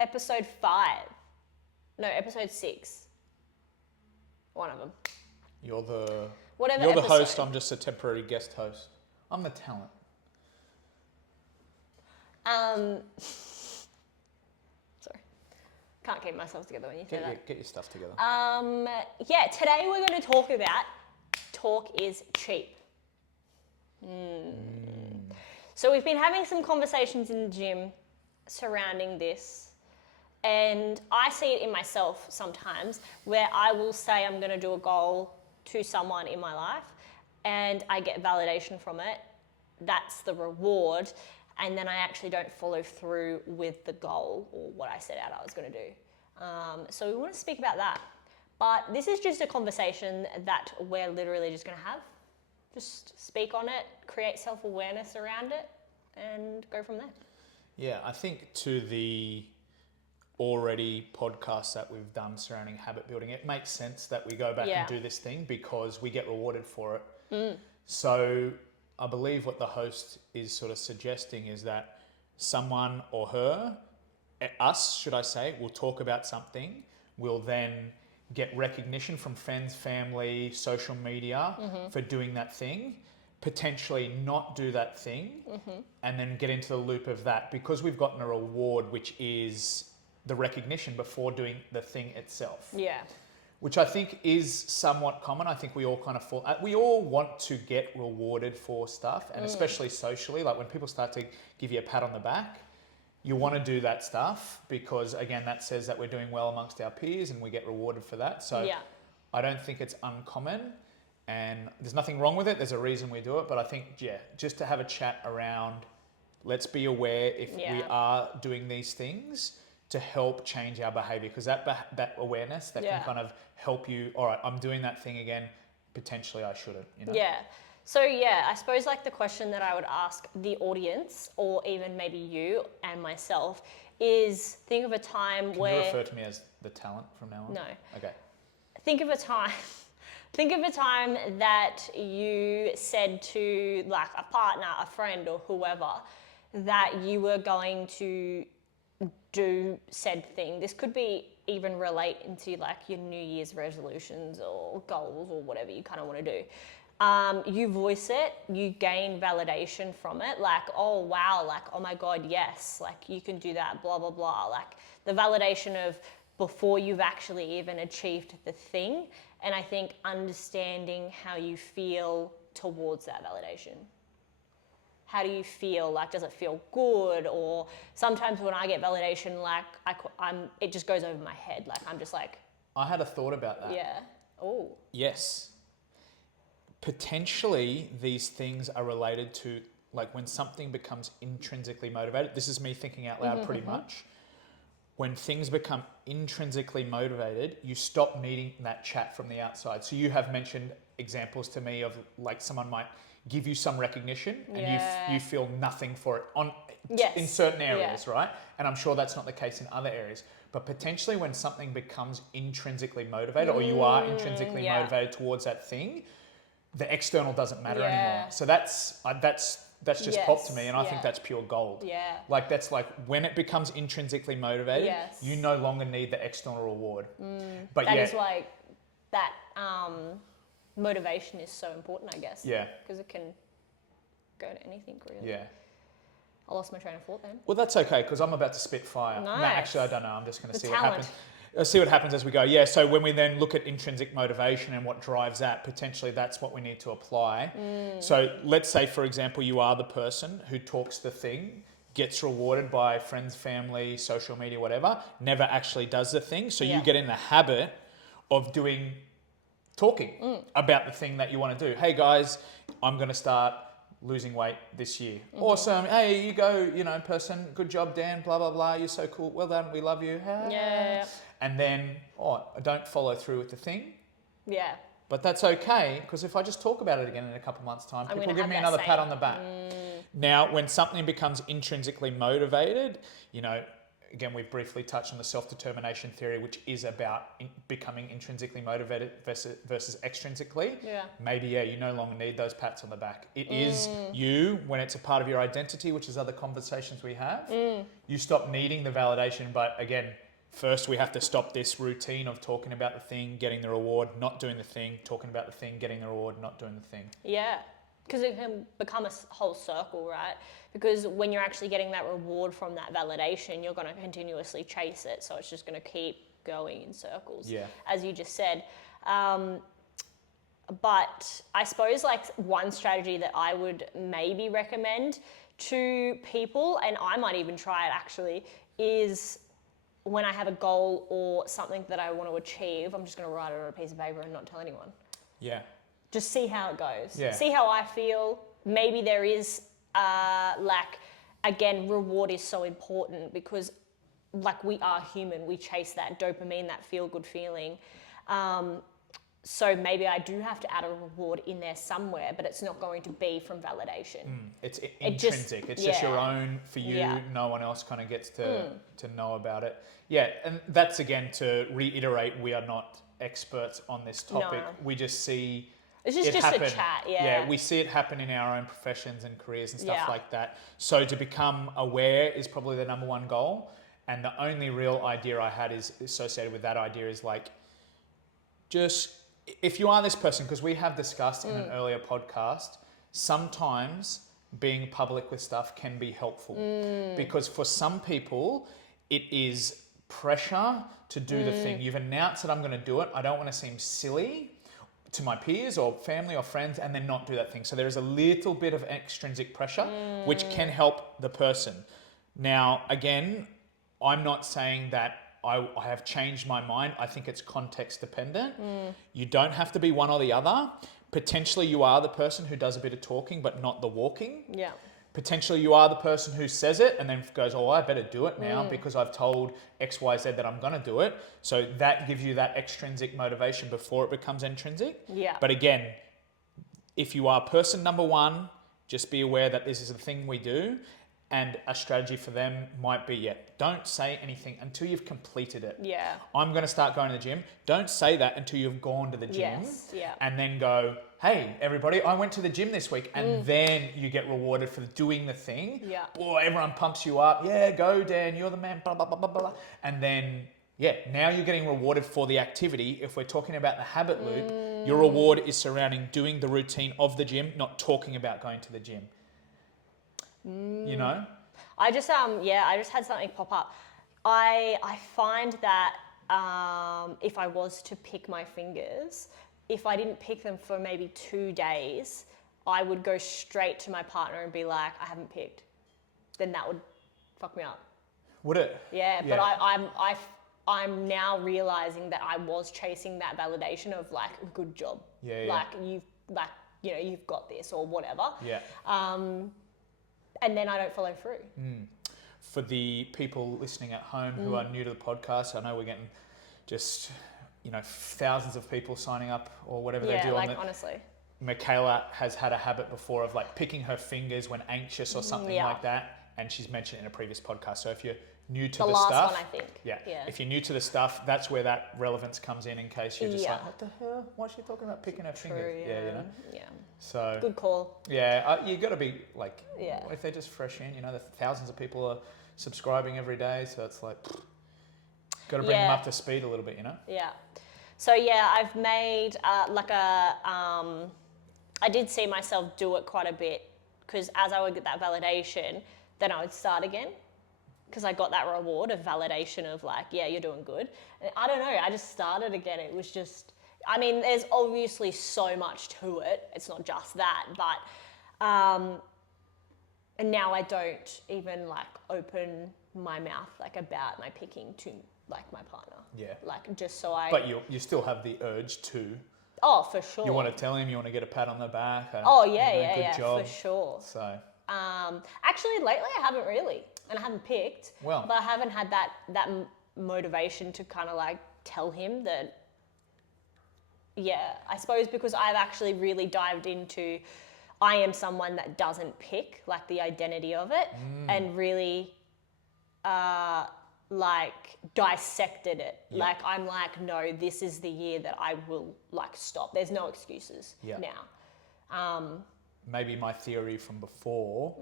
episode 5. No, episode 6. One of them. You're the Whatever host. episode. I'm just a temporary guest host. I'm the talent. Sorry. Can't keep myself together when you say that. Get your stuff together. Yeah, today we're going to talk about talk is cheap. So we've been having some conversations in the gym surrounding this, and I see it in myself sometimes where I will say I'm going to do a goal to someone in my life and I get validation from it. That's the reward, and then I actually don't follow through with the goal or what I set out I was going to do. So we want to speak about that. But this is just a conversation that we're literally just going to have. Just speak on it, create self-awareness around it, and go from there. Yeah, I think to the already podcasts that we've done surrounding habit building, it makes sense that we go back and do this thing because we get rewarded for it. So I believe what the host is sort of suggesting is that someone or us, should I say, will talk about something, will then get recognition from friends, family, social media for doing that thing, potentially not do that thing, and then get into the loop of that because we've gotten a reward, which is the recognition before doing the thing itself. Yeah. Which I think is somewhat common. I think we all kind of we all want to get rewarded for stuff, and especially socially, like when people start to give you a pat on the back, you want to do that stuff because, again, that says that we're doing well amongst our peers and we get rewarded for that. So I don't think it's uncommon, and there's nothing wrong with it. There's a reason we do it. But I think, just to have a chat around, let's be aware if we are doing these things to help change our behavior, because that awareness, that can kind of help you, all right, I'm doing that thing again, potentially I shouldn't, you know? Yeah. So I suppose like the question that I would ask the audience, or even maybe you and myself, is think of a time Can where... you refer to me as the talent from now on? No. Okay. Think of a time that you said to like a partner, a friend or whoever, that you were going to do said thing. This could be even relate into like your New Year's resolutions or goals or whatever you kind of want to do. You voice it, you gain validation from it, like, oh wow, like, oh my God, yes, like you can do that, blah, blah, blah. Like the validation of before you've actually even achieved the thing. And I think understanding how you feel towards that validation. How do you feel? Like, does it feel good? Or sometimes when I get validation, like it just goes over my head. Like I'm just like. I had a thought about that. Yeah. Oh. Yes. Potentially these things are related to like when something becomes intrinsically motivated. This is me thinking out loud pretty much. When things become intrinsically motivated, you stop needing that chat from the outside. So you have mentioned examples to me of like someone might give you some recognition and you feel nothing for it in certain areas, right? And I'm sure that's not the case in other areas. But potentially when something becomes intrinsically motivated or you are intrinsically motivated towards that thing, the external doesn't matter anymore. So that's just popped to me, and I think that's pure gold. Yeah. Like that's like when it becomes intrinsically motivated, you no longer need the external reward. But that is like that motivation is so important, I guess. Yeah. Because it can go to anything really. Yeah. I lost my train of thought then. Well, that's okay because I'm about to spit fire. Nice. No, actually, I don't know. I'm just going to see what happens. See what happens as we go. Yeah, so when we then look at intrinsic motivation and what drives that, potentially that's what we need to apply. So let's say, for example, you are the person who talks the thing, gets rewarded by friends, family, social media, whatever, never actually does the thing. So you get in the habit of talking about the thing that you want to do. Hey guys, I'm going to start losing weight this year. Awesome. Hey, you go, person. Good job, Dan. Blah, blah, blah. You're so cool. Well done. We love you. Yeah. And then, I don't follow through with the thing. Yeah. But that's okay, because if I just talk about it again in a couple months' time, people give me another pat on the back. Now, when something becomes intrinsically motivated, again, we've briefly touched on the self-determination theory, which is about becoming intrinsically motivated versus extrinsically. Yeah. Maybe, you no longer need those pats on the back. It is you, when it's a part of your identity, which is other conversations we have, you stop needing the validation. But again, first we have to stop this routine of talking about the thing, getting the reward, not doing the thing, talking about the thing, getting the reward, not doing the thing. Yeah. Because it can become a whole circle, right? Because when you're actually getting that reward from that validation, you're going to continuously chase it. So it's just going to keep going in circles, as you just said. But I suppose like one strategy that I would maybe recommend to people, and I might even try it actually, is when I have a goal or something that I want to achieve, I'm just going to write it on a piece of paper and not tell anyone. Yeah. Just see how it goes. Yeah. See how I feel. Maybe there is, again, reward is so important because, like, we are human. We chase that dopamine, that feel-good feeling. So maybe I do have to add a reward in there somewhere, but it's not going to be from validation. It's intrinsic. It's just your own for you. Yeah. No one else kind of gets to know about it. Yeah, and that's, again, to reiterate, we are not experts on this topic. No. We just see... It's just happen. a chat, Yeah, we see it happen in our own professions and careers and stuff Yeah. like that. So to become aware is probably the number one goal. And the only real idea I had is associated with that idea is like, just if you are this person, because we have discussed in an earlier podcast, sometimes being public with stuff can be helpful. Because for some people, it is pressure to do the thing. You've announced that I'm going to do it. I don't want to seem silly to my peers or family or friends and then not do that thing. So there is a little bit of extrinsic pressure, which can help the person. Now, again, I'm not saying that I have changed my mind. I think it's context dependent. You don't have to be one or the other. Potentially you are the person who does a bit of talking, but not the walking. Yeah. Potentially you are the person who says it and then goes, oh, I better do it now because I've told X, Y, Z that I'm going to do it. So that gives you that extrinsic motivation before it becomes intrinsic. Yeah. But again, if you are person number one, just be aware that this is a thing we do. And a strategy for them might be, don't say anything until you've completed it. Yeah. I'm going to start going to the gym. Don't say that until you've gone to the gym. Yes. Yeah. And then go, hey, everybody, I went to the gym this week. And then you get rewarded for doing the thing. Yeah. Boy, everyone pumps you up. Yeah, go, Dan, you're the man, blah, blah, blah, blah, blah. And then, now you're getting rewarded for the activity. If we're talking about the habit loop, your reward is surrounding doing the routine of the gym, not talking about going to the gym. You know? I just had something pop up. I find that if I was to pick my fingers, if I didn't pick them for maybe 2 days, I would go straight to my partner and be like, I haven't picked. Then that would fuck me up. Would it? Yeah, but I'm now realizing that I was chasing that validation of like, good job. Yeah. Like you've got this or whatever. Yeah. And then I don't follow through. For the people listening at home who are new to the podcast, I know we're getting just, thousands of people signing up or whatever they do. Honestly. Michaela has had a habit before of like picking her fingers when anxious or something like that. And she's mentioned it in a previous podcast. So if you're new to the last stuff. one, I think. Yeah. If you're new to the stuff, that's where that relevance comes in case you're just like, what the hell? Why is she talking about picking her fingers? Yeah. Yeah. So. Good call. Yeah. You got to be like, if they're just fresh in, the thousands of people are subscribing every day. So it's like, got to bring them up to speed a little bit, Yeah. So I've made I did see myself do it quite a bit because as I would get that validation, then I would start again. Because I got that reward of validation of like, you're doing good. And I don't know, I just started again. It was just, there's obviously so much to it. It's not just that, but, and now I don't even like open my mouth like about my picking to like my partner. Yeah. Like just so I. But you still have the urge to. Oh, for sure. You want to tell him, you want to get a pat on the back. Good job. For sure. So. Actually, lately I haven't really. And I haven't picked, but I haven't had that motivation to kind of like tell him that, I suppose because I've actually really dived into, I am someone that doesn't pick, like the identity of it, and really like dissected it. Yeah. Like I'm like, no, this is the year that I will like stop. There's no excuses Yeah. now. Maybe my theory from before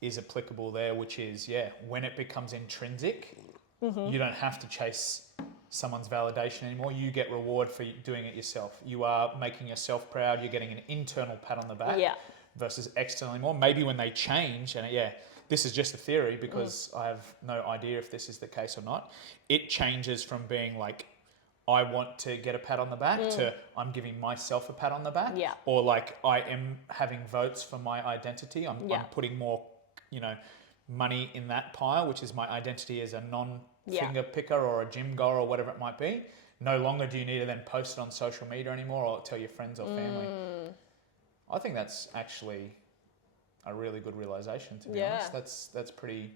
is applicable there, which is, when it becomes intrinsic, you don't have to chase someone's validation anymore. You get reward for doing it yourself. You are making yourself proud. You're getting an internal pat on the back versus externally more. Maybe when they change, and this is just a theory because I have no idea if this is the case or not. It changes from being like, I want to get a pat on the back to I'm giving myself a pat on the back. Yeah. Or like I am having votes for my identity. I'm putting more, money in that pile, which is my identity as a non-finger picker or a gym goer or whatever it might be. No longer do you need to then post it on social media anymore or tell your friends or family. I think that's actually a really good realization, to be honest. That's pretty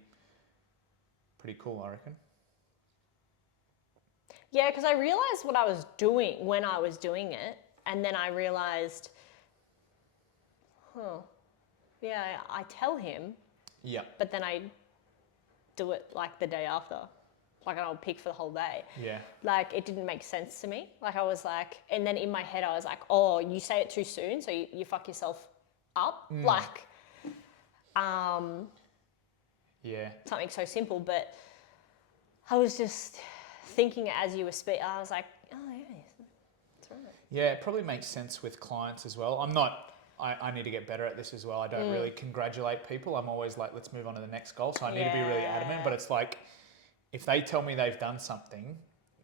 cool, I reckon. Yeah, because I realized what I was doing when I was doing it, and then I realized, I tell him, but then I do it like the day after. Like I'll pick for the whole day. Yeah. Like it didn't make sense to me. Like I was like, and then in my head I was like, oh, you say it too soon, so you fuck yourself up. Like, something so simple, but I was just thinking as you were speaking, I was like, oh yeah, that's right. Yeah, it probably makes sense with clients as well. I need to get better at this as well. I don't really congratulate people. I'm always like, let's move on to the next goal. So I need to be really adamant, but it's like, if they tell me they've done something,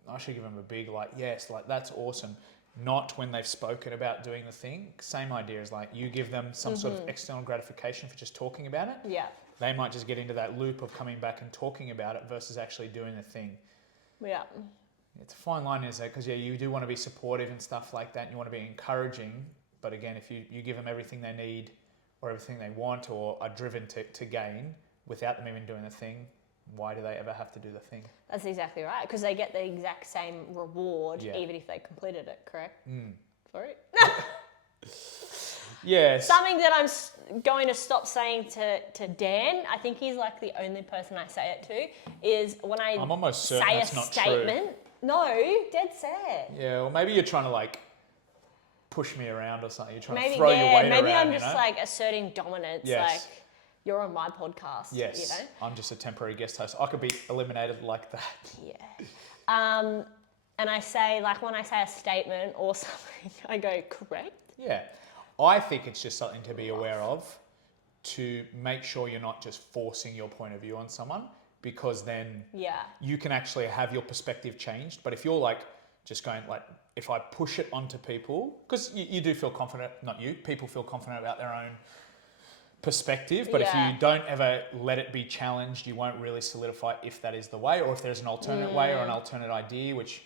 I should give them a big like, yes, like that's awesome. Not when they've spoken about doing the thing. Same idea as like you give them some sort of external gratification for just talking about it. Yeah. They might just get into that loop of coming back and talking about it versus actually doing the thing. Yeah. It's a fine line, isn't it? Because you do want to be supportive and stuff like that, and you want to be encouraging. But again, if you give them everything they need or everything they want or are driven to gain without them even doing the thing, why do they ever have to do the thing? That's exactly right, because they get the exact same reward even if they completed it, correct? Sorry? Yes. Something that I'm going to stop saying to Dan, I think he's like the only person I say it to, is when I'm almost certain say that's not statement. True. No, dead set. Yeah, well maybe you're trying to like push me around or something. You're trying to throw your weight around. Maybe I'm just like asserting dominance. Yes. Like, you're on my podcast. Yes. I'm just a temporary guest host. I could be eliminated like that. Yeah. And I say, like, when I say a statement or something, I go, correct? Yeah. I think it's just something to be aware of to make sure you're not just forcing your point of view on someone, because then you can actually have your perspective changed. But if you're like just going like, if I push it onto people, because you do feel confident, not you, people feel confident about their own perspective, but if you don't ever let it be challenged, you won't really solidify if that is the way, or if there's an alternate way or an alternate idea, which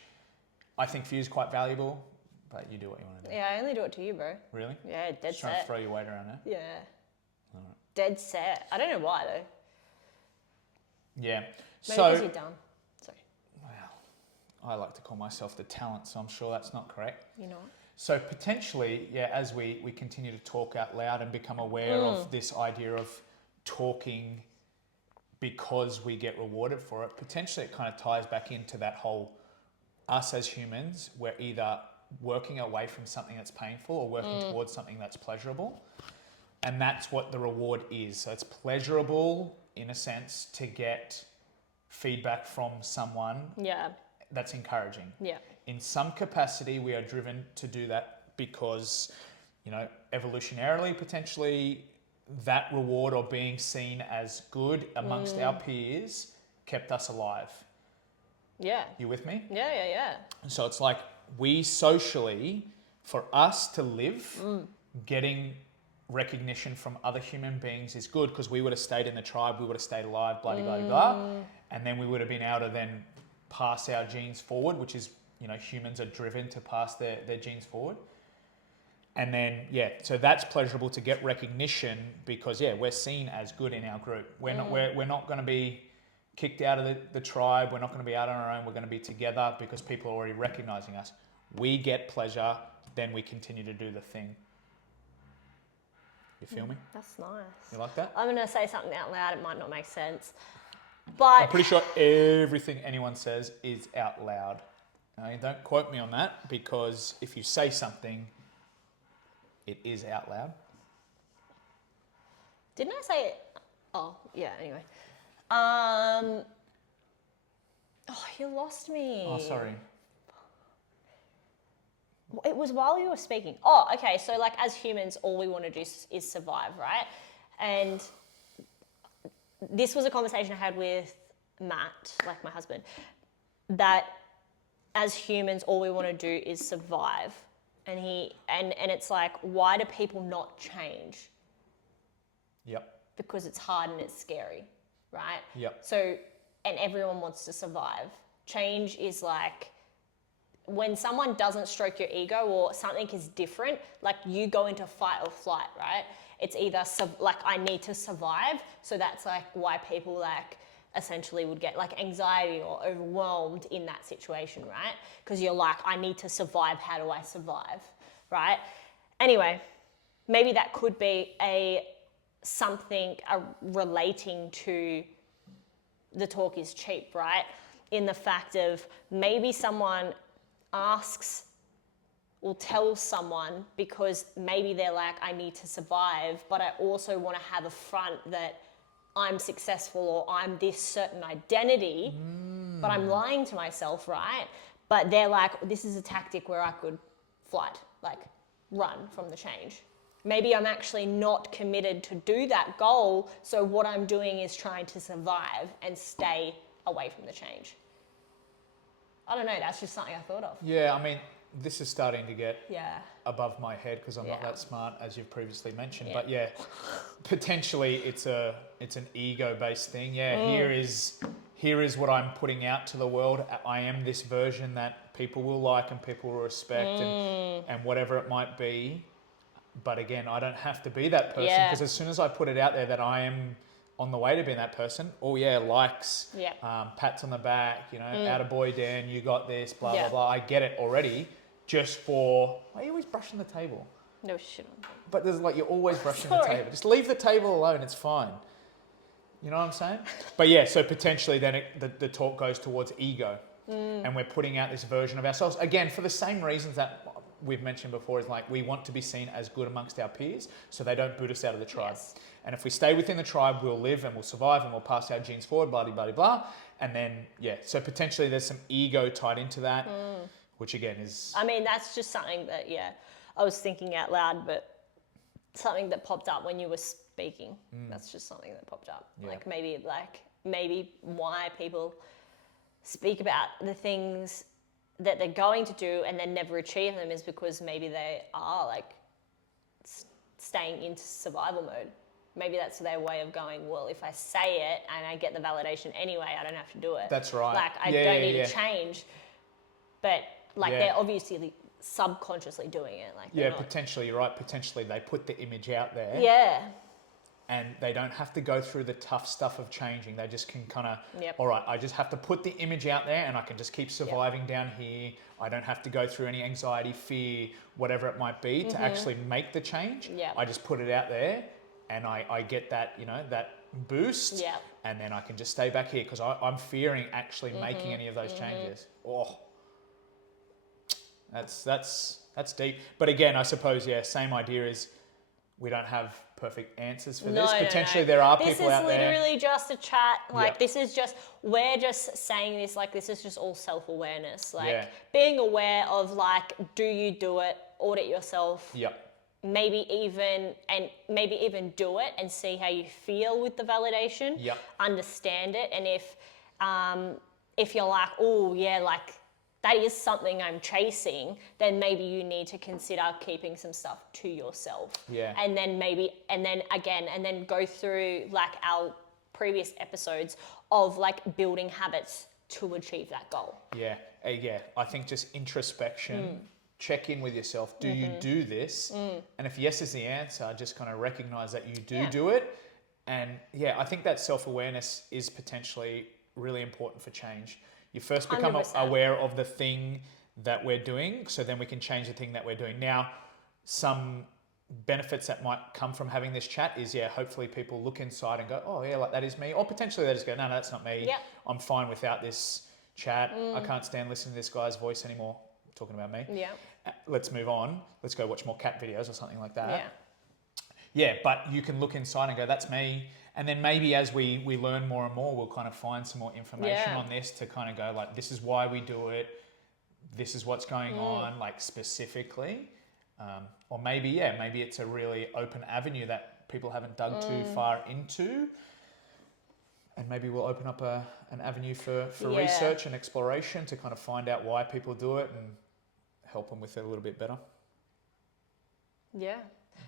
I think for you is quite valuable, but you do what you want to do. Yeah, I only do it to you, bro. Really? Yeah, dead just set. Trying to throw your weight around there? Yeah. All right. Dead set. I don't know why though. Yeah. Maybe because you're dumb. Sorry. Well, I like to call myself the talent, so I'm sure that's not correct. You know what? So potentially, as we continue to talk out loud and become aware of this idea of talking because we get rewarded for it, potentially it kind of ties back into that whole us as humans, we're either working away from something that's painful or working towards something that's pleasurable. And that's what the reward is. So it's pleasurable in a sense to get feedback from someone that's encouraging. Yeah. In some capacity, we are driven to do that because, evolutionarily, potentially, that reward or being seen as good amongst our peers kept us alive. Yeah. You with me? Yeah. So it's like we socially, for us to live, getting recognition from other human beings is good because we would have stayed in the tribe, we would have stayed alive, blah, blah, blah, and then we would have been able to then pass our genes forward, which is, humans are driven to pass their genes forward. And then, so that's pleasurable to get recognition because, we're seen as good in our group. We're not going to be kicked out of the tribe. We're not going to be out on our own. We're going to be together because people are already recognizing us. We get pleasure, then we continue to do the thing. You feel me? That's nice. You like that? I'm going to say something out loud. It might not make sense. But I'm pretty sure everything anyone says is out loud. Don't quote me on that, because if you say something, it is out loud. didn't I say it? Oh, yeah, anyway. Oh, you lost me. Oh, sorry. It was while you were speaking. Oh, okay. So, like, as humans, all we want to do is survive, right? And this was a conversation I had with Matt, like my husband, that as humans, all we want to do is survive. And it's like, why do people not change? Yep. Because it's hard and it's scary, right? Yep. So, and everyone wants to survive. Change is like, when someone doesn't stroke your ego or something is different, like you go into fight or flight, right? It's either like I need to survive. So that's like why people like essentially would get like anxiety or overwhelmed in that situation, right? Because you're like, I need to survive. How do I survive, right? Anyway, maybe that could be something relating to the talk is cheap, right? In the fact of maybe someone asks or tells someone because maybe they're like, I need to survive, but I also want to have a front that I'm successful or I'm this certain identity, but I'm lying to myself, right? But they're like, this is a tactic where I could flight, like run from the change. Maybe I'm actually not committed to do that goal, so what I'm doing is trying to survive and stay away from the change. I don't know, that's just something I thought of. Yeah, I mean, this is starting to get above my head because I'm not Yeah. that smart, as you've previously mentioned. Yeah. But yeah, potentially it's an ego-based thing. Yeah, here is what I'm putting out to the world. I am this version that people will like and people will respect and whatever it might be. But again, I don't have to be that person, because as soon as I put it out there that I am on the way to being that person, likes, pats on the back, attaboy Dan, you got this, blah, blah, blah. I get it already just for, why are you always brushing the table? No shit on that. But there's like, you're always brushing the table. Just leave the table alone, it's fine. You know what I'm saying? But yeah, so potentially then the talk goes towards ego. And we're putting out this version of ourselves. Again, for the same reasons that we've mentioned before, is like we want to be seen as good amongst our peers so they don't boot us out of the tribe. Yes. And if we stay within the tribe, we'll live and we'll survive and we'll pass our genes forward, blah, blah, blah, blah. And then, so potentially there's some ego tied into that, which again is... I mean, that's just something that, I was thinking out loud, but something that popped up when you were speaking. That's just something that popped up. Yeah. Maybe why people speak about the things that they're going to do and then never achieve them is because maybe they are like staying into survival mode. Maybe that's their way of going, well, if I say it and I get the validation anyway, I don't have to do it. That's right. Like, I don't need to change. But, they're obviously subconsciously doing it. Like, potentially, you're right. Potentially, they put the image out there. Yeah. And they don't have to go through the tough stuff of changing. They just can kind of, Yep. all right, I just have to put the image out there and I can just keep surviving down here. I don't have to go through any anxiety, fear, whatever it might be to actually make the change. Yep. I just put it out there and I get that, that boost. Yep. And then I can just stay back here because I'm fearing actually making any of those changes. Oh, that's deep. But again, I suppose, same idea is we don't have perfect answers for this. Potentially there are people out there. This is literally just a chat. This is just, we're just saying this, this is just all self-awareness. Being aware of do you do it, audit yourself. Yep. Maybe even do it and see how you feel with the validation. Yep. Understand it. And if you're like, oh yeah, that is something I'm chasing, then maybe you need to consider keeping some stuff to yourself. Yeah. And then go through our previous episodes of building habits to achieve that goal. Yeah. I think just introspection, check in with yourself. Do you do this? And if yes is the answer, just kind of recognize that you do it. And I think that self-awareness is potentially really important for change. You first become 100%. aware of the thing that we're doing, so then we can change the thing that we're doing. Now, some benefits that might come from having this chat is, hopefully people look inside and go, oh yeah, like that is me. Or potentially they just go, no, that's not me. Yep. I'm fine without this chat. I can't stand listening to this guy's voice anymore. Talking about me. Yeah. Let's move on. Let's go watch more cat videos or something like that. Yeah. Yeah, but you can look inside and go, that's me. And then maybe as we learn more and more, we'll kind of find some more information on this to kind of go like, this is why we do it. This is what's going on, like specifically. Or maybe it's a really open avenue that people haven't dug too far into. And maybe we'll open up an avenue for research and exploration to kind of find out why people do it and help them with it a little bit better. Yeah.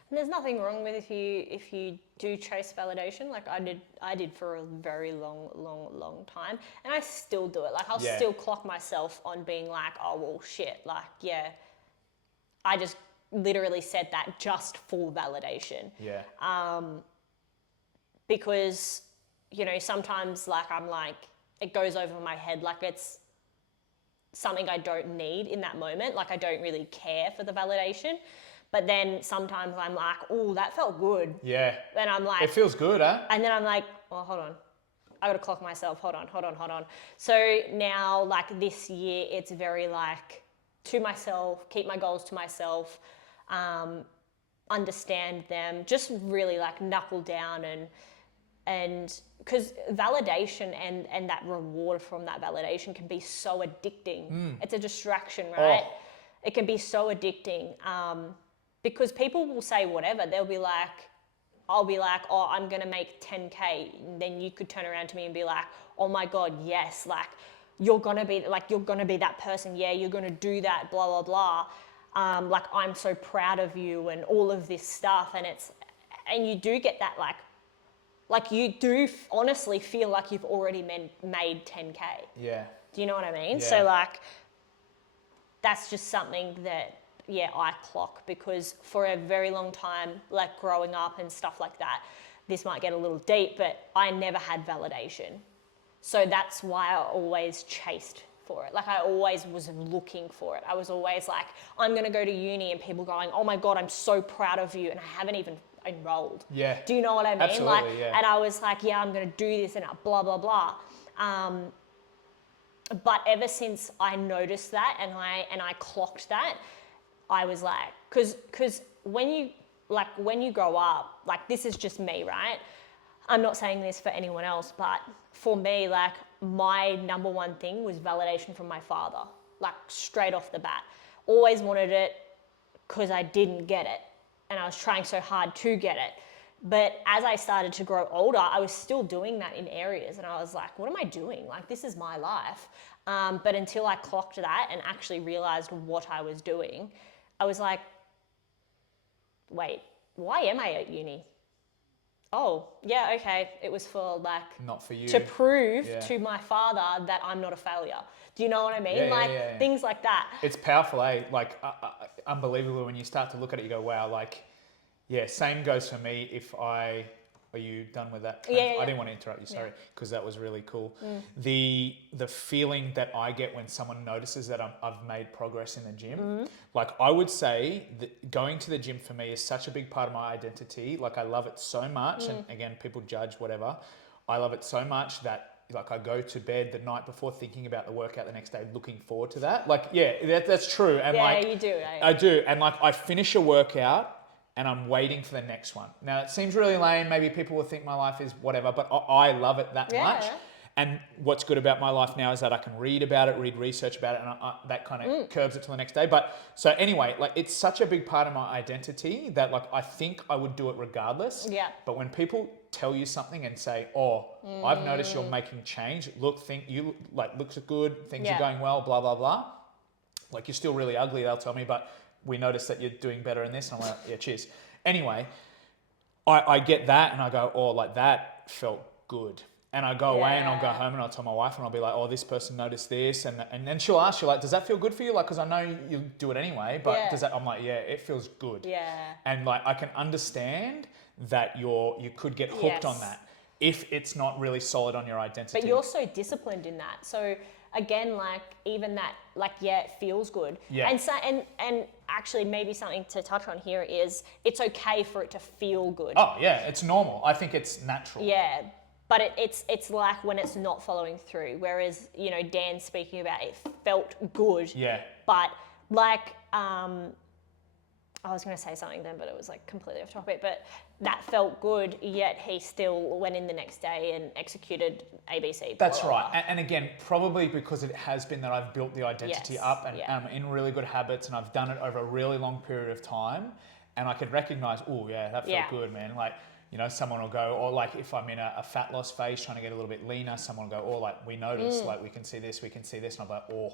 And there's nothing wrong with if you do chase validation, like I did for a very long time, and I still do it. Like I'll still clock myself on being like, oh well, shit, like I just literally said that just for validation. Yeah. Because sometimes like I'm like it goes over my head, like it's something I don't need in that moment. Like I don't really care for the validation. But then sometimes I'm like, oh, that felt good. Yeah. Then I'm like... It feels good, huh? And then I'm like, oh, hold on. I got to clock myself. Hold on. So now, like this year, it's very like to myself, keep my goals to myself, understand them, just really like knuckle down and because validation and that reward from that validation can be so addicting. It's a distraction, right? Oh. It can be so addicting. Because people will say whatever. I'll be like, oh, I'm going to make 10K. And then you could turn around to me and be like, oh my God, yes. Like, you're going to be that person. Yeah, you're going to do that, blah, blah, blah. Like, I'm so proud of you and all of this stuff. And you do get that, like you do honestly feel like you've already made 10K. Yeah. Do you know what I mean? Yeah. So like, that's just something that, I clock because for a very long time, like growing up and stuff like that, this might get a little deep, but I never had validation. So that's why I always chased for it. Like I always was looking for it. I was always like, I'm going to go to uni and people going, oh my God, I'm so proud of you. And I haven't even enrolled. Yeah. Do you know what I mean? Absolutely, And I was like, I'm going to do this and blah, blah, blah. But ever since I noticed that and I clocked that, I was like, because when you grow up, like this is just me, right? I'm not saying this for anyone else, but for me, like my number one thing was validation from my father, like straight off the bat. Always wanted it because I didn't get it and I was trying so hard to get it. But as I started to grow older, I was still doing that in areas and I was like, what am I doing? Like this is my life. But until I clocked that and actually realized what I was doing, I was like, wait, why am I at uni? Oh, yeah, okay. It was for like... Not for you. To prove to my father that I'm not a failure. Do you know what I mean? Yeah. Things like that. It's powerful, eh? Like, unbelievable when you start to look at it, you go, wow, like, same goes for me Are you done with that? Yeah. I didn't want to interrupt you, sorry, because that was really cool. The feeling that I get when someone notices that I've made progress in the gym, like I would say that going to the gym for me is such a big part of my identity. Like I love it so much, and again, people judge whatever. I love it so much that like I go to bed the night before thinking about the workout the next day, looking forward to that. Like, that's true. And like, you do, eh? I do. And like I finish a workout and I'm waiting for the next one. Now, it seems really lame. Maybe people will think my life is whatever, but I love it that much. And what's good about my life now is that I can read about it, read research about it, and that kind of curbs it till the next day. But so anyway, like it's such a bbig part of my identity that like I think I would do it regardless. Yeah. But when people tell you something and say, "Oh, I've noticed you're making change. You looks good. Things are going well. Blah blah blah." Like you're still really ugly. They'll tell me, but we noticed that you're doing better in this. And I'm like, yeah, cheers. Anyway, I get that and I go, oh, like that felt good. And I go away and I'll go home and I'll tell my wife and I'll be like, oh, this person noticed this. And then she'll ask you like, does that feel good for you? Like, because I know you do it anyway, but does that, I'm like, yeah, it feels good. Yeah. And like, I can understand that you could get hooked on that. if it's not really solid on your identity. But you're so disciplined in that. So again, like even that, like, yeah, it feels good. Yeah. And so, and actually maybe something to touch on here is it's okay for it to feel good. Oh yeah, it's normal. I think it's natural. Yeah. But it's like when it's not following through. Whereas, you know, Dan's speaking about it felt good. Yeah. But like, I was going to say something then, but it was like completely off topic. But that felt good, yet he still went in the next day and executed ABC. That's right. And again, probably because it has been that I've built the identity Yes, up and yeah. I'm in really good habits and I've done it over a really long period of time. And I could recognize, oh yeah, that felt Yeah. good, man. Like, you know, someone will go, or like if I'm in a fat loss phase trying to get a little bit leaner, someone will go, oh, like we noticed, like we can see this. And I'm like, oh,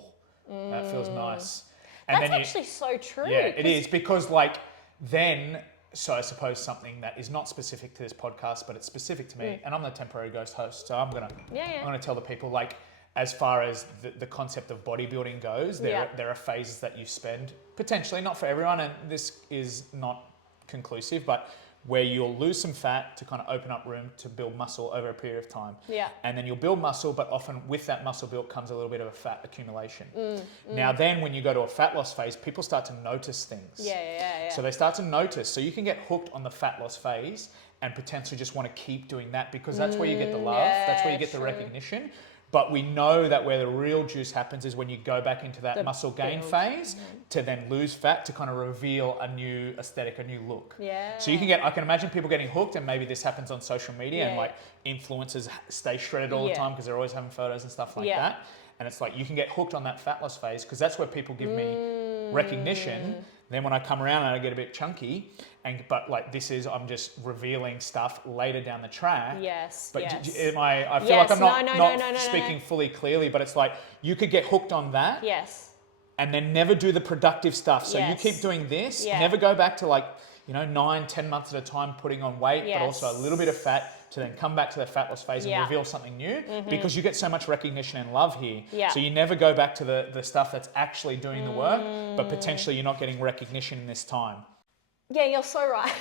that feels nice. And That's then actually so true. yeah, it is, because like then, so I suppose something that is not specific to this podcast, but it's specific to me, and I'm the temporary ghost host, so I'm gonna tell the people, like, as far as the concept of bodybuilding goes, there are phases that you spend, potentially not for everyone, and this is not conclusive, but where you'll lose some fat to kind of open up room to build muscle over a period of time. Yeah. And then you'll build muscle, but often with that muscle build comes a little bit of a fat accumulation. Now then, when you go to a fat loss phase, people start to notice things. Yeah. So they start to notice. So you can get hooked on the fat loss phase and potentially just want to keep doing that, because that's where you get the love. That's where you get the recognition. But we know that where the real juice happens is when you go back into that muscle gain phase to then lose fat, to kind of reveal a new aesthetic, a new look. Yeah. So I can imagine people getting hooked, and maybe this happens on social media and like influencers stay shredded all the time because they're always having photos and stuff like that. And it's like you can get hooked on that fat loss phase, because that's where people give me recognition. Then when I come around and I get a bit chunky, but like I'm just revealing stuff later down the track. Yes. But yes. I feel like I'm not no, speaking fully clearly, but it's like you could get hooked on that. Yes. And then never do the productive stuff. So you Yes. keep doing this, Yeah. never go back to 9-10 months at a time putting on weight, but also a little bit of fat, to then come back to the fat loss phase and reveal something new, because you get so much recognition and love here. Yeah. So you never go back to the stuff that's actually doing the work, but potentially you're not getting recognition in this time. Yeah, you're so right.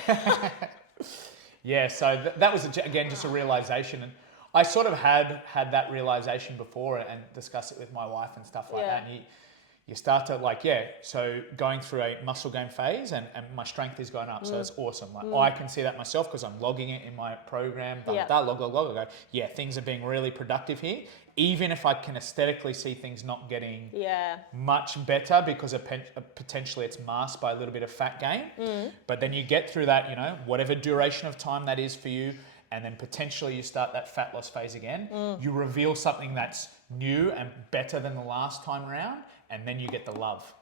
Yeah, so that was, again, just a realization. And I sort of had that realization before and discussed it with my wife and stuff like that. And you start to so going through a muscle gain phase and my strength is going up. So it's awesome. Like I can see that myself because I'm logging it in my program. Log. I go, yeah, things are being really productive here. Even if I can aesthetically see things not getting much better because potentially it's masked by a little bit of fat gain. But then you get through that, whatever duration of time that is for you, and then potentially you start that fat loss phase again. You reveal something that's new and better than the last time around, and then you get the love.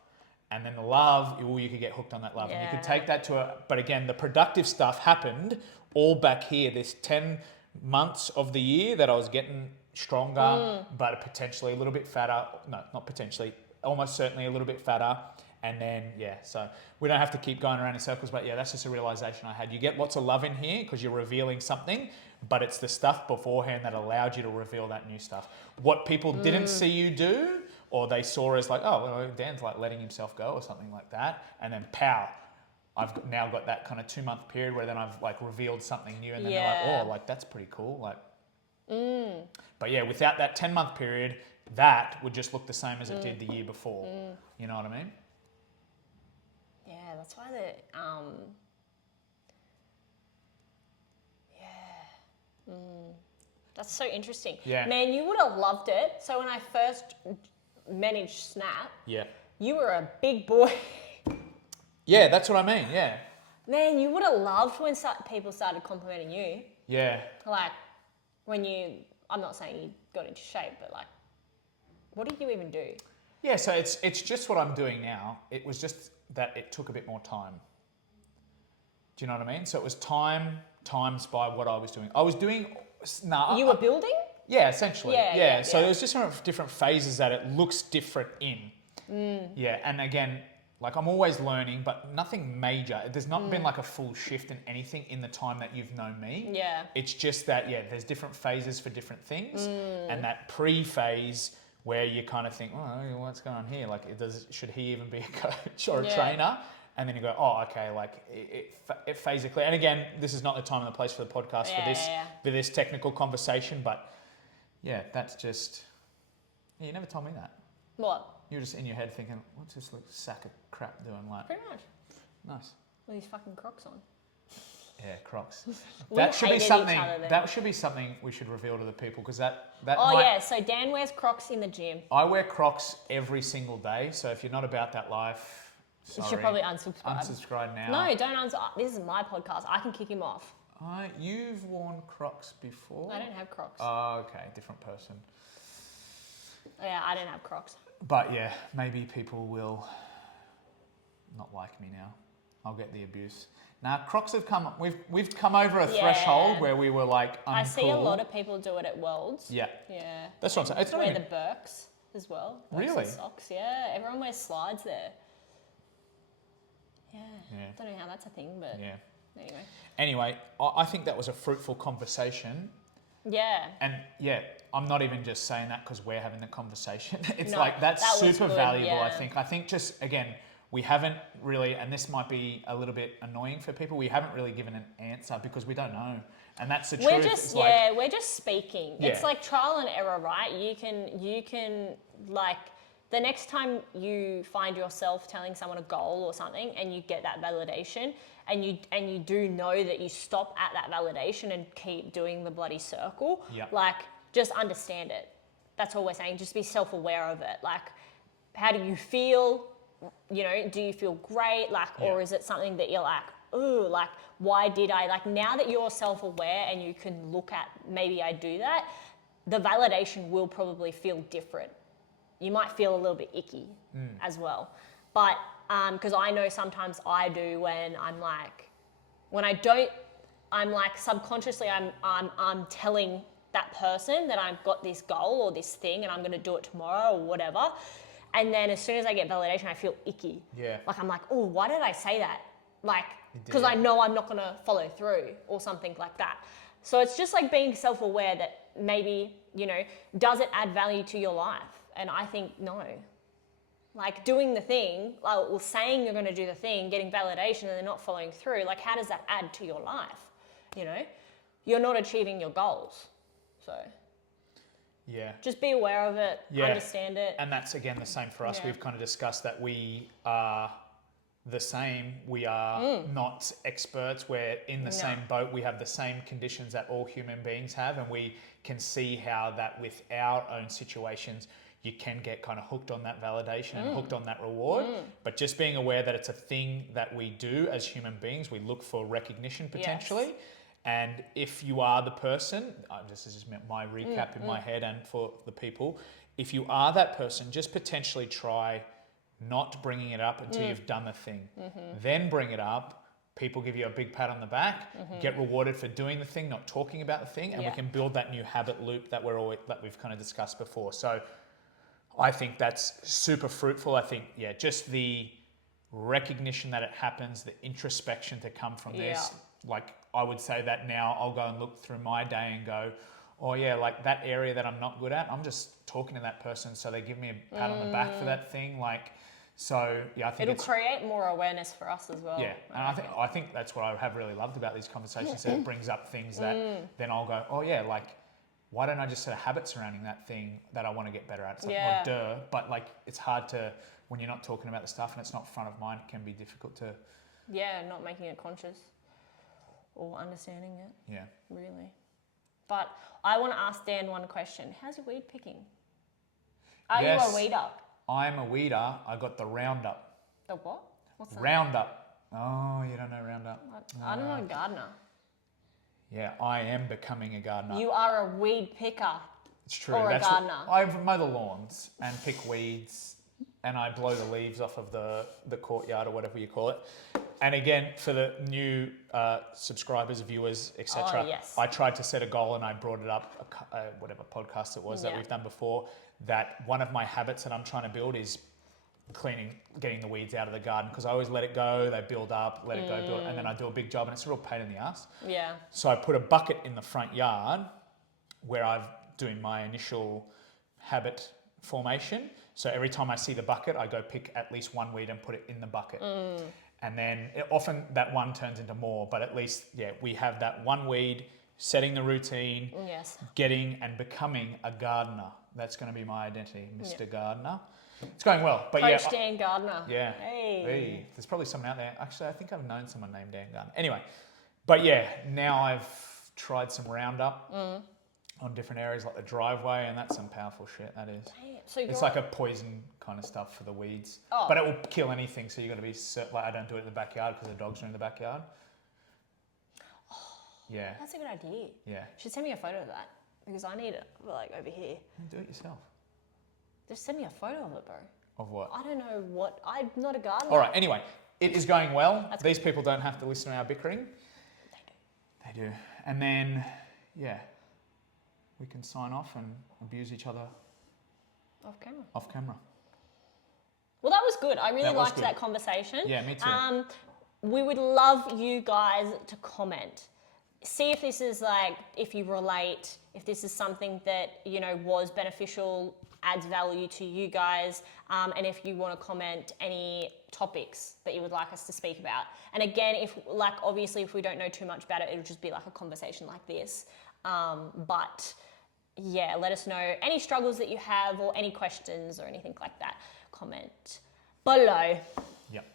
And then the love, you could get hooked on that love. And you could take that but again, the productive stuff happened all back here. This 10 months of the year that I was getting stronger, but potentially a little bit fatter. No, not potentially, almost certainly a little bit fatter. And then, so we don't have to keep going around in circles, but that's just a realization I had. You get lots of love in here because you're revealing something, but it's the stuff beforehand that allowed you to reveal that new stuff. What people didn't see you do, or they saw as like, oh, well, Dan's like letting himself go or something like that. And then pow, I've now got that kind of 2-month period where then I've like revealed something new, and then they're like, oh, like that's pretty cool. Like, but without that 10-month period, that would just look the same as it did the year before. You know what I mean? Yeah, that's why that's so interesting. Yeah. Man, you would have loved it. So when I first managed Snap, you were a big boy. Yeah, that's what I mean. Yeah. Man, you would have loved when people started complimenting you. Yeah. Like when I'm not saying you got into shape, but like, what did you even do? Yeah, so it's just what I'm doing now. It was just that it took a bit more time. Do you know what I mean? So it was time times by what I was doing. I was doing... You were building? Yeah, essentially. Yeah. So there's just different phases that it looks different in. Yeah, and again, like I'm always learning, but nothing major. There's not been like a full shift in anything in the time that you've known me. Yeah. It's just that, there's different phases for different things. And that pre-phase where you kind of think, oh, what's going on here? Like, should he even be a coach or a trainer? and then you go, oh, okay, like it physically. And again, this is not the time and the place for the podcast for this technical conversation, but yeah, that's just. Yeah, you never told me that. What? You were just in your head thinking, what's this little sack of crap doing? Like, pretty much. Nice. With these fucking Crocs on. Yeah, Crocs. We That should be hated something. each other then. That should be something we should reveal to the people because that. Oh might, yeah, so Dan wears Crocs in the gym. I wear Crocs every single day, so if you're not about that life, sorry, You should probably unsubscribe. Unsubscribe now. No, don't unsubscribe. This is my podcast. I can kick him off. You've worn Crocs before. I don't have Crocs. Oh, okay, different person. Yeah, I don't have Crocs. But yeah, maybe people will not like me now. I'll get the abuse. Now, Crocs have come. We've come over a threshold where we were like uncool. I see a lot of people do it at Worlds. Yeah. Yeah. That's what I'm saying. It's not wear even... the Birks as well. Birks Really? and socks. Yeah. Everyone wears slides there. Yeah. Don't know how that's a thing, but anyway. Anyway, I think that was a fruitful conversation. Yeah. And yeah, I'm not even just saying that because we're having the conversation. It's No, like that's that was super good, valuable. yeah. I think just again, we haven't really, and this might be a little bit annoying for people. We haven't really given an answer because we don't know, and that's the truth. We're just speaking. Yeah. It's like trial and error, right? You can like the next time you find yourself telling someone a goal or something, and you get that validation, and you do know that you stop at that validation and keep doing the bloody circle. Yeah. Like just understand it. That's all we're saying. Just be self-aware of it. Like, how do you feel? You know, do you feel great? Like, or is it something that you're like, ooh, like, why did I? Like, now that you're self-aware and you can look at, maybe I do that, the validation will probably feel different. You might feel a little bit icky as well. But, because I know sometimes I do when I'm like, when I don't, I'm like subconsciously I'm telling that person that I've got this goal or this thing and I'm going to do it tomorrow or whatever. And then as soon as I get validation, I feel icky. Yeah. Like I'm like, oh, why did I say that? Like, because I know I'm not going to follow through or something like that. So it's just like being self-aware that maybe, you know, does it add value to your life? And I think no. Like doing the thing, like, or saying you're going to do the thing, getting validation and then not following through, like how does that add to your life? You know, you're not achieving your goals. So Yeah. just be aware of it, understand it. And that's again the same for us. Yeah. We've kind of discussed that we are the same. We are not experts. We're in the same boat. We have the same conditions that all human beings have, and we can see how that with our own situations, you can get kind of hooked on that validation and hooked on that reward. But just being aware that it's a thing that we do as human beings, we look for recognition potentially. Yes. And if you are the person, this is just my recap in my head and for the people, if you are that person, just potentially try not bringing it up until you've done the thing. Then bring it up, people give you a big pat on the back, get rewarded for doing the thing, not talking about the thing, and we can build that new habit loop that we've kind of discussed before. So I think that's super fruitful. I think, just the recognition that it happens, the introspection to come from this. Like I would say that now I'll go and look through my day and go, oh yeah, like that area that I'm not good at, I'm just talking to that person so they give me a pat on the back for that thing. Like, so yeah, I think it'll create more awareness for us as well. Yeah, and I think that's what I have really loved about these conversations. That it brings up things that then I'll go, oh yeah, like why don't I just set a habit surrounding that thing that I want to get better at? It's like, well, duh. But like, it's hard to, when you're not talking about the stuff and it's not front of mind, it can be difficult to. Yeah, not making it conscious or understanding it. Yeah. Really. But I want to ask Dan one question. How's your weed picking? Are you a weeder? I'm a weeder. I got the Roundup. The what? What's that? Roundup. Oh, you don't know Roundup? I don't know a gardener. Yeah, I am becoming a gardener. You are a weed picker. It's true. Or a gardener. I mow the lawns and pick weeds, and I blow the leaves off of the courtyard or whatever you call it. And again, for the new subscribers, viewers, etc., I tried to set a goal and I brought it up, whatever podcast it was that we've done before, that one of my habits that I'm trying to build is getting the weeds out of the garden, because I always let it go, they build up, let it go, build, and then I do a big job and it's a real pain in the ass. Yeah. So I put a bucket in the front yard where I'm doing my initial habit formation. So every time I see the bucket, I go pick at least one weed and put it in the bucket. And then often that one turns into more, but at least, we have that one weed, setting the routine, Yes. getting and becoming a gardener. That's going to be my identity, Mr. Gardener. It's going well, but Coach Dan Gardner. Yeah. Hey. There's probably someone out there. Actually, I think I've known someone named Dan Gardner. Anyway, but now I've tried some Roundup on different areas like the driveway, and that's some powerful shit, that is. Damn. So It's like a poison kind of stuff for the weeds. Oh. But it will kill anything, so you got to be certain. Like, I don't do it in the backyard because the dogs are in the backyard. Yeah. That's a good idea. Yeah. You should send me a photo of that because I need it like over here. Do it yourself. Just send me a photo of it, bro. Of what? I don't know what. I'm not a gardener. All right, anyway, it is going well. These people don't have to listen to our bickering. They do. And then, we can sign off and abuse each other Off camera. Well, that was good. I really That was liked good. that conversation. Yeah, me too. We would love you guys to comment. See if this is if you relate, if this is something that, was beneficial, adds value to you guys, and if you want to comment any topics that you would like us to speak about. And again, obviously if we don't know too much about it, it'll just be like a conversation like this. But let us know any struggles that you have or any questions or anything like that. Comment below. Yep.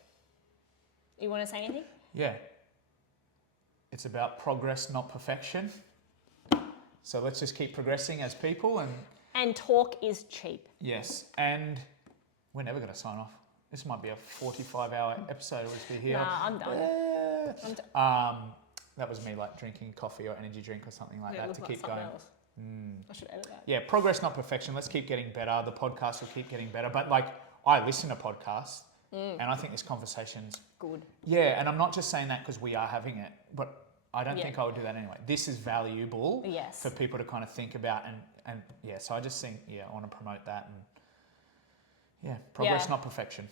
You want to say anything? Yeah. It's about progress, not perfection. So let's just keep progressing as people And talk is cheap. Yes, and we're never going to sign off. This might be a 45-hour episode. We'll just be here. Nah, I'm done. That was me drinking coffee or energy drink or something like that to keep going. Else. I should edit that. Yeah, progress, not perfection. Let's keep getting better. The podcast will keep getting better. But I listen to podcasts, and I think this conversation's good. Yeah, and I'm not just saying that because we are having it, but I don't think I would do that anyway. This is valuable for people to kind of think about and so I just think, I want to promote that and progress, not perfection.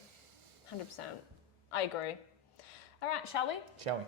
100%. I agree. All right, shall we? Shall we?